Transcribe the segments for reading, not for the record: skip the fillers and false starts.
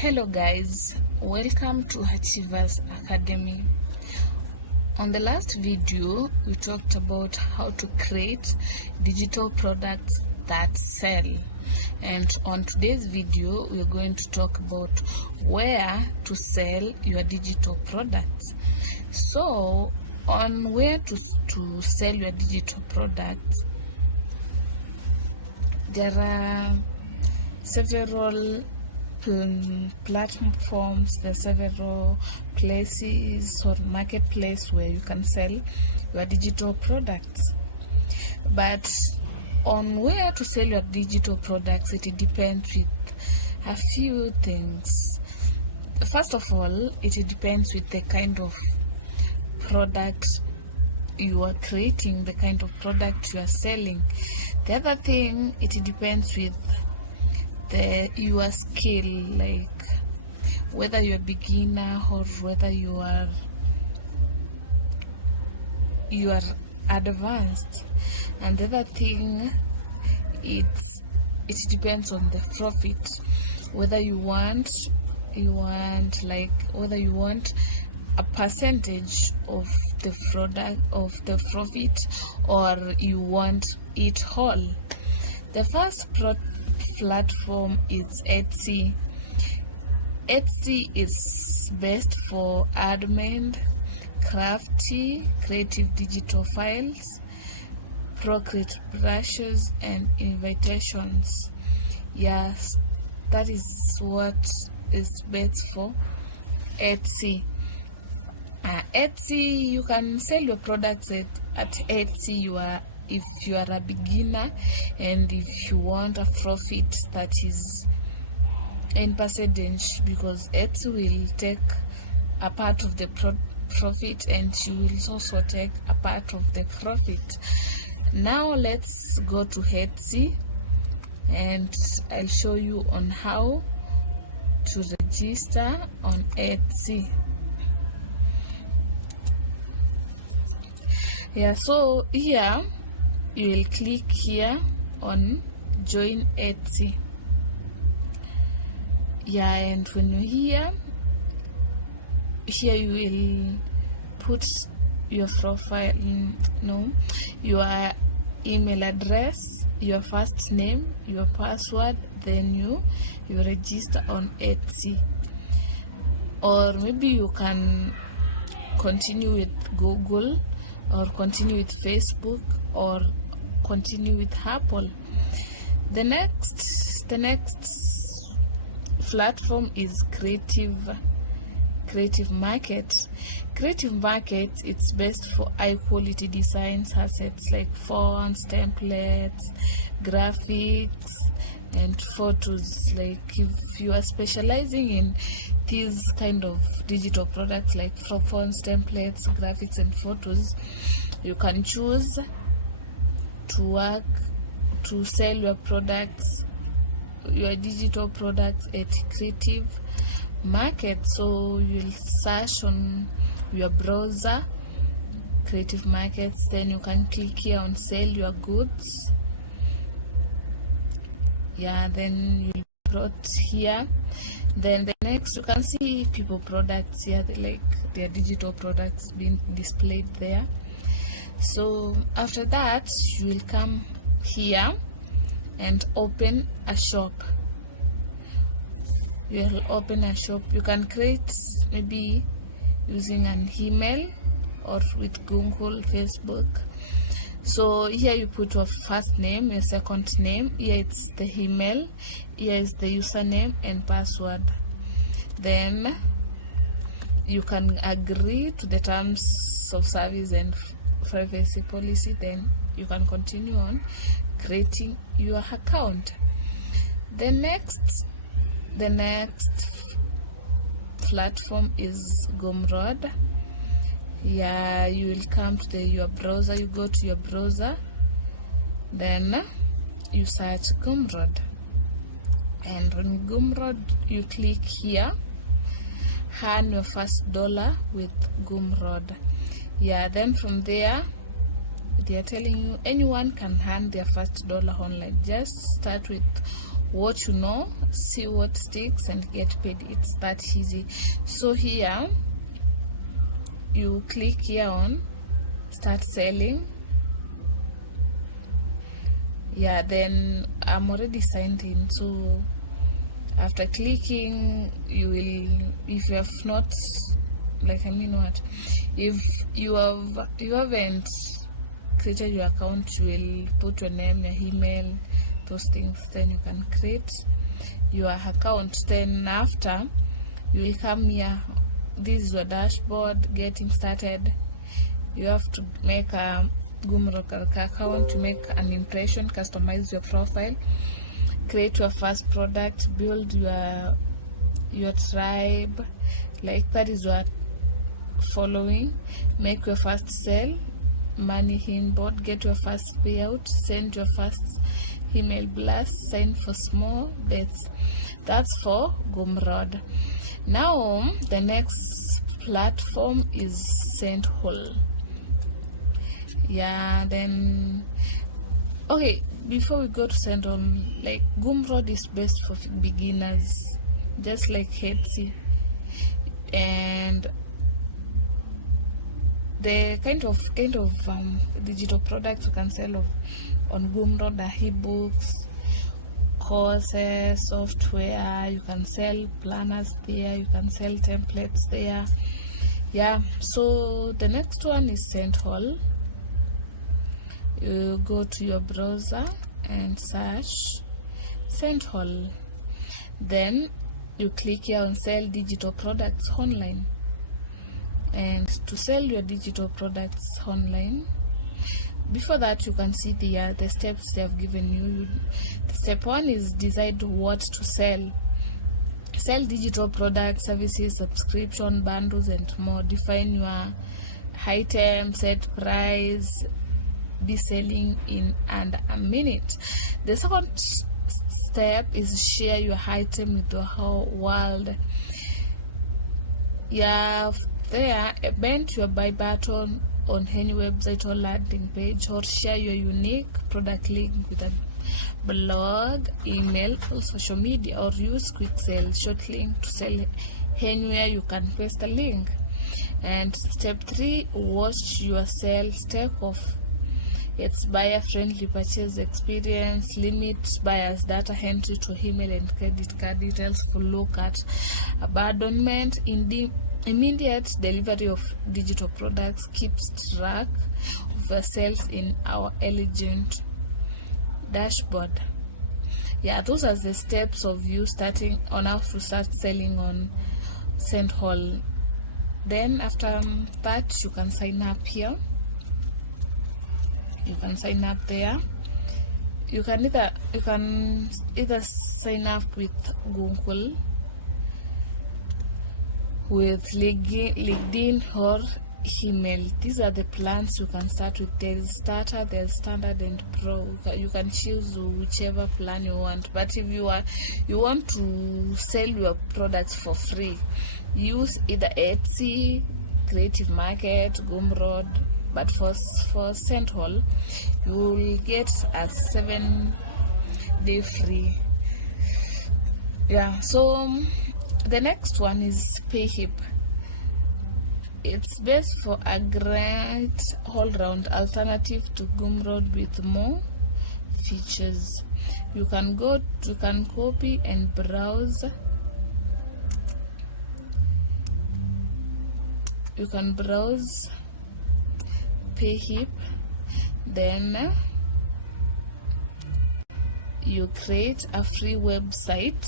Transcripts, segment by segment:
Hello guys, welcome to Achievers Academy. On the last video we talked about how to create digital products that sell, and on today's video we're going to talk about where to sell your digital products. So on where to sell your digital products, there are several platforms, there are several places or marketplace where you can sell your digital products. But on where to sell your digital products, it depends with a few things. First of all, it depends with the kind of product you are creating, the kind of product you are selling. The other thing, it depends with your skill, like whether you're a beginner or whether you are advanced. And the other thing, it depends on the profit, whether you want a percentage of the product, of the profit, or you want it all. The first platform is Etsy. Etsy is best for admin, crafty, creative digital files, procreate brushes, and invitations. Yes, that is what is best for Etsy. Etsy, you can sell your products at Etsy. If you are a beginner and if you want a profit that is in percentage, because Etsy will take a part of the profit and you will also take a part of the profit. Now let's go to Etsy and I'll show you on how to register on Etsy. So here you will click here on join Etsy. And when you're here you will put your profile, your email address, your first name, your password, then you register on Etsy. Or maybe you can continue with Google, or continue with Facebook, or continue with Apple. The next platform is Creative Market. Creative Market, it's best for high quality designs, assets like fonts, templates, graphics, and photos. Like if you are specializing in these kind of digital products like fonts, templates, graphics, and photos, you can choose to sell your products, your digital products at Creative Market. So you'll search on your browser Creative Markets, then you can click here on sell your goods. Then you'll be brought here. Then the next, you can see people products here, like their digital products being displayed there. So after that, you will come here and open a shop. You will open a shop. You can create maybe using an email or with Google, Facebook. So here you put your first name, your second name, here it's the email, here is the username and password. Then you can agree to the terms of service and privacy policy, then you can continue on creating your account. The next platform is Gumroad. You will come to your browser, you go to your browser, then you search Gumroad, and on Gumroad you click here, earn your first $1 with Gumroad. Then from there they are telling you anyone can earn their first $1 online. Just start with what you know, see what sticks, and get paid. It's that easy. So here you click here on start selling. Yeah, then I'm already signed in, so after clicking, you will, if you have not, like, I mean what, if you haven't created your account, you will put your name, your email, those things, then you can create your account. Then after, you will come here, this is your dashboard, getting started. You have to make a Gumroad account to make an impression, customize your profile, create your first product, build your tribe, like that is your following, make your first sale, money inbound, get your first payout, send your first email blast, sign for small bets. That's for Gumroad. Now the next platform is Sendhole. Yeah, then okay, before we go to Sendhole, like, Gumroad is best for beginners, just like Etsy. And the kind of digital products you can sell on Gumroad are ebooks, courses, software. You can sell planners there, you can sell templates there. Yeah, so the next one is Sendhole. You go to your browser and search Sendhole. Then you click here on sell digital products online. And to sell your digital products online, before that, you can see the steps they have given you. Step 1 is decide what to sell. Sell digital products, services, subscription, bundles, and more. Define your item, set price, be selling in under a minute. The second step is share your item with the whole world. Yeah, there, bend your buy button on any website or landing page, or share your unique product link with a blog, email, or social media, or use quick sell short link to sell anywhere. You can paste a link. And step 3, watch your sales take off. It's buyer-friendly purchase experience, limit buyers' data entry to email and credit card details for look at abandonment, immediate delivery of digital products, keeps track of the sales in our elegant dashboard. Yeah, those are the steps of you starting on how to start selling on Sendhole. Then after that, you can sign up here. You can sign up there. You can either sign up with Google, with LinkedIn, or email. These are the plans you can start with. There is starter, there's standard, and pro. You can choose whichever plan you want. But if you want to sell your products for free, use either Etsy, Creative Market, Gumroad. But for Sendhole, you will get a 7-day free. Yeah, so the next one is Payhip. It's best for a great all-round alternative to Gumroad with more features. You can copy and browse. You can browse Payhip, then you create a free website.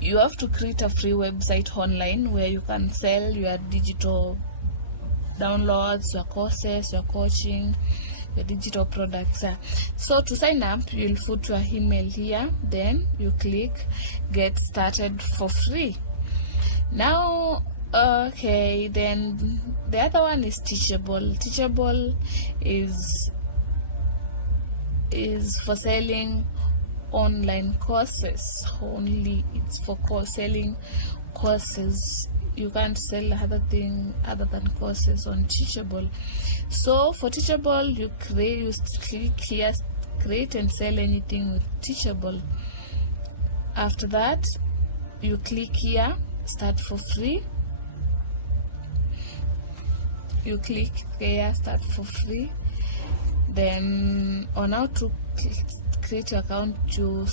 You have to create a free website online where you can sell your digital downloads, your courses, your coaching, your digital products. So to sign up, you'll put your email here, then you click get started for free. Now, okay, then the other one is Teachable. Teachable is for selling online courses only. It's for selling courses. You can't sell other thing other than courses on Teachable. So for Teachable, you click here create and sell anything with Teachable. After that, you click here, start for free. You click here, start for free. Then on how to create your account, you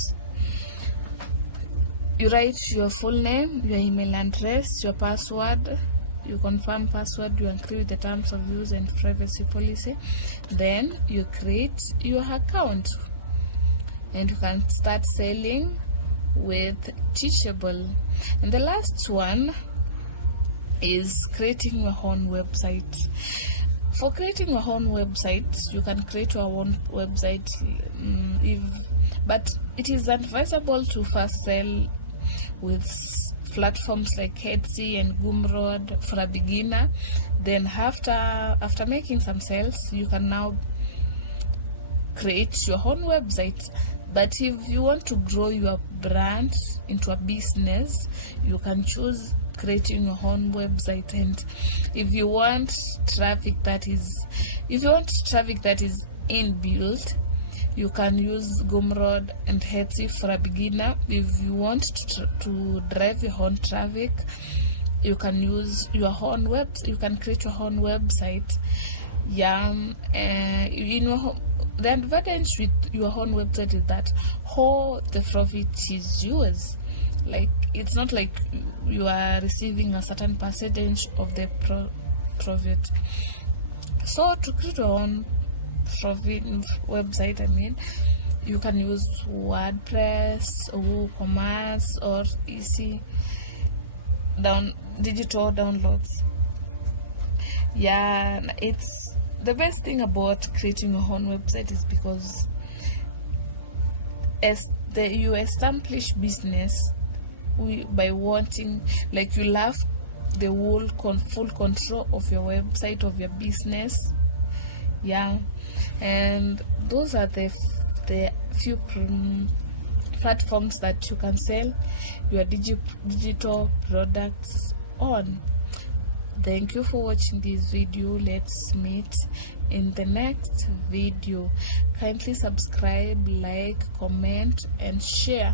write your full name, your email address, your password. You confirm password, you agree with the terms of use and privacy policy. Then you create your account and you can start selling with Teachable. And the last one is creating your own website. For creating your own website, you can create your own website, but it is advisable to first sell with platforms like Etsy and Gumroad for a beginner. Then after making some sales, you can now create your own website. But if you want to grow your brand into a business, you can choose creating your own website. And if you want traffic that is inbuilt, you can use Gumroad and Etsy for a beginner. If you want to drive your own traffic, you can use your own you can create your own website. The advantage with your own website is that all the profit is yours. Like, it's not like you are receiving a certain percentage of the profit. So to create your own profit website, you can use WordPress, WooCommerce, or easy digital downloads. It's the best thing about creating your own website is because as you establish business by wanting, like, you have the full control of your website, of your business. And those are the few platforms that you can sell your digital products on. Thank you for watching this video. Let's meet in the next video. Kindly subscribe, like, comment, and share.